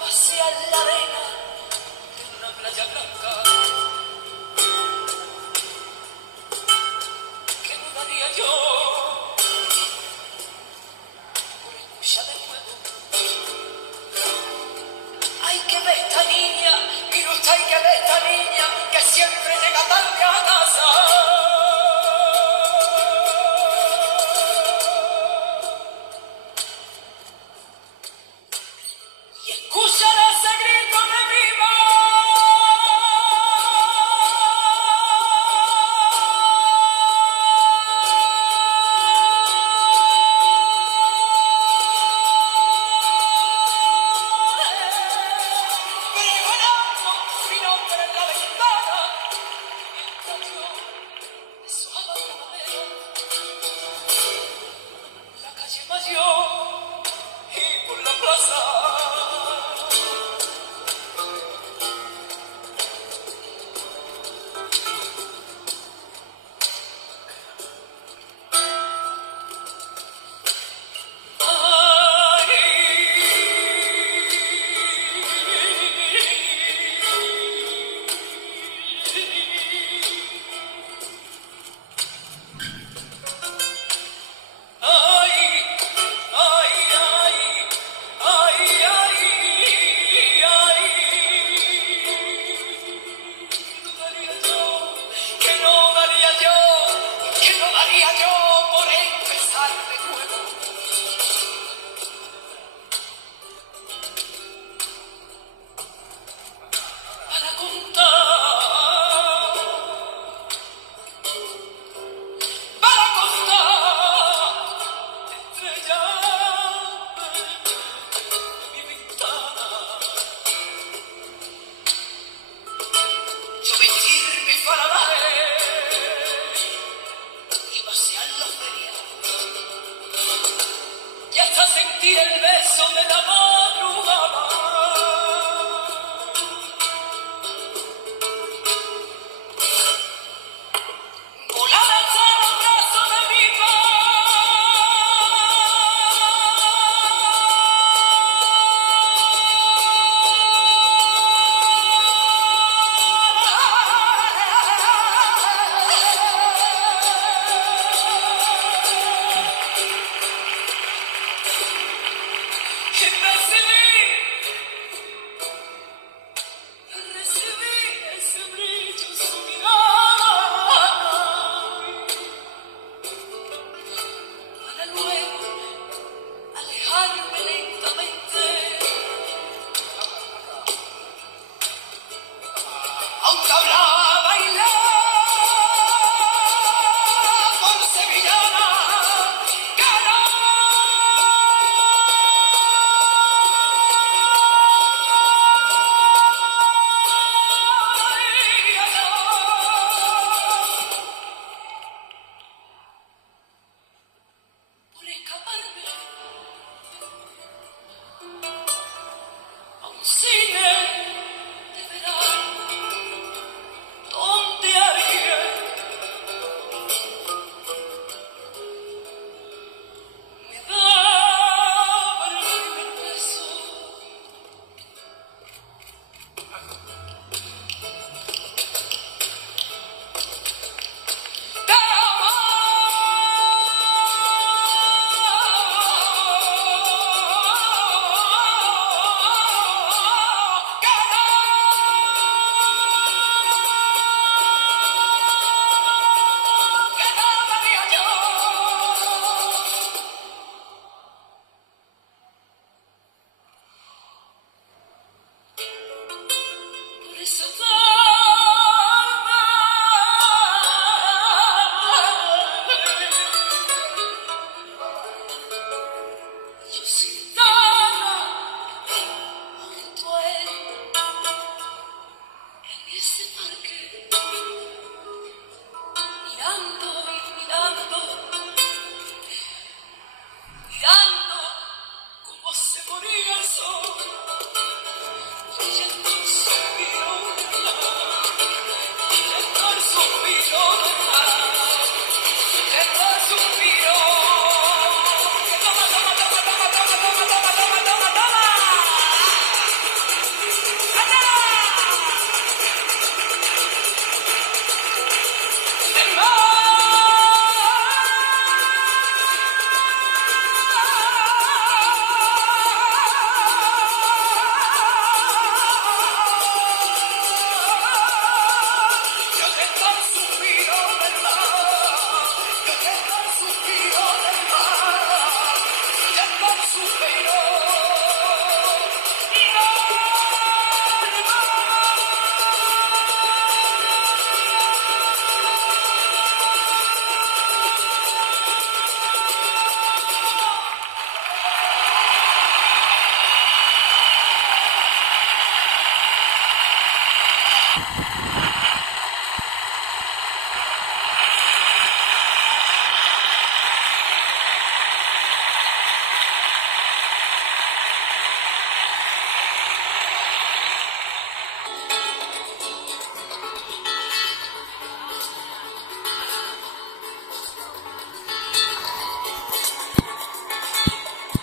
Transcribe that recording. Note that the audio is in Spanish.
pasear la arena en una playa blanca. ¿Qué no daría yo por escuchar de nuevo? Hay que ver esta niña, mire usted, hay que ver esta niña que siempre llega tarde a casa. Escuchará ese grito de viva. Pregonando mi nombre en la ventana, mientras yo deshojaba de madera la calle Mayor y por la plaza. Yo vestirme para darle y pasear la feria y hasta sentir el beso de la madrugada.